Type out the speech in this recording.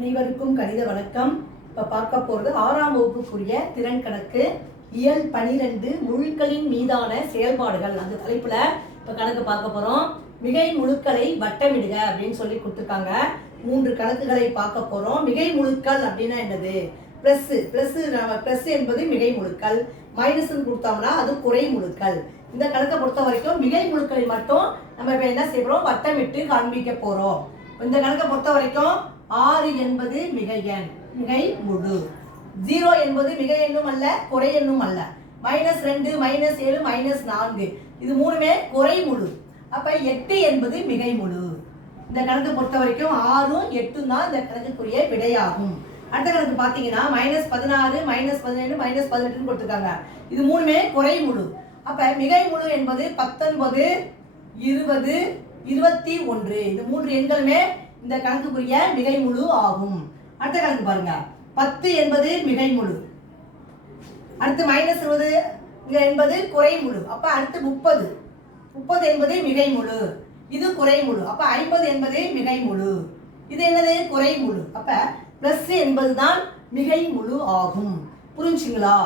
அனைவருக்கும் கணித வணக்கம். இப்போ பார்க்க போகிறது ஆறாம் வகுப்புக்குரிய திறன் கணக்கு. இயல் பனிரெண்டு முழுக்களின் மீதான செயல்பாடுகள். அந்த தலைப்பில் இப்போ கணக்கு பார்க்க போகிறோம் மிகை முழுக்களை வட்டமிடுக அப்படின்னு சொல்லி கொடுத்துருக்காங்க. மூன்று கணக்குகளை பார்க்க போகிறோம் மிகை முழுக்கள் அப்படின்னா என்னது? ப்ளஸ் ப்ளஸ் ப்ளஸ் என்பது மிகை முழுக்கள். மைனஸ்ன்னு கொடுத்தோம்னா அது குறை முழுக்கள். இந்த கணக்கை பொறுத்த வரைக்கும் மிகை முழுக்களை மட்டும் நம்ம இப்போ என்ன செய்கிறோம் வட்டமிட்டு காண்பிக்க போகிறோம் இந்த கணக்கை பொறுத்த வரைக்கும் ஆறு என்பது மிகை எண் மிகை முழு. ஜீரோ என்பது மிகை எண்ணும் அல்ல குறை எண்ணும் அல்ல. மைனஸ் ரெண்டு மைனஸ் ஏழு மைனஸ் நான்கு. இது மூணுமே குறை முழு. அப்ப எட்டு என்பது மிகை முழு. இந்த கணக்கு பொறுத்த வரைக்கும் ஆறும் எட்டும் தான் இந்த கணக்குக்குரிய விடையாகும். அடுத்த கணக்கு பார்த்தீங்கன்னா மைனஸ் பதினாறு மைனஸ் பதினேழு மைனஸ் பதினெட்டுன்னு கொடுத்துருக்காங்க. இது மூணுமே குறை முழு. அப்ப மிகை முழு என்பது பத்தொன்பது இருபது இருபத்தி ஒன்று. இது மூன்று எண்களுமே இந்த கணக்குக்குரிய மிகை முழு ஆகும். அடுத்த கணக்கு பாருங்க. பத்து என்பது மிகை முழு அடுத்து மைனஸ் இருபது இங்க என்பது குறை முழு அப்ப அடுத்து முப்பது. முப்பது என்பது மிகை முழு இது குறை முழு அப்ப ஐம்பது என்பது மிகை முழு இது என்னது? குறை முழு அப்ப பிளஸ் என்பது தான் மிகை முழு ஆகும். புரிஞ்சுங்களா?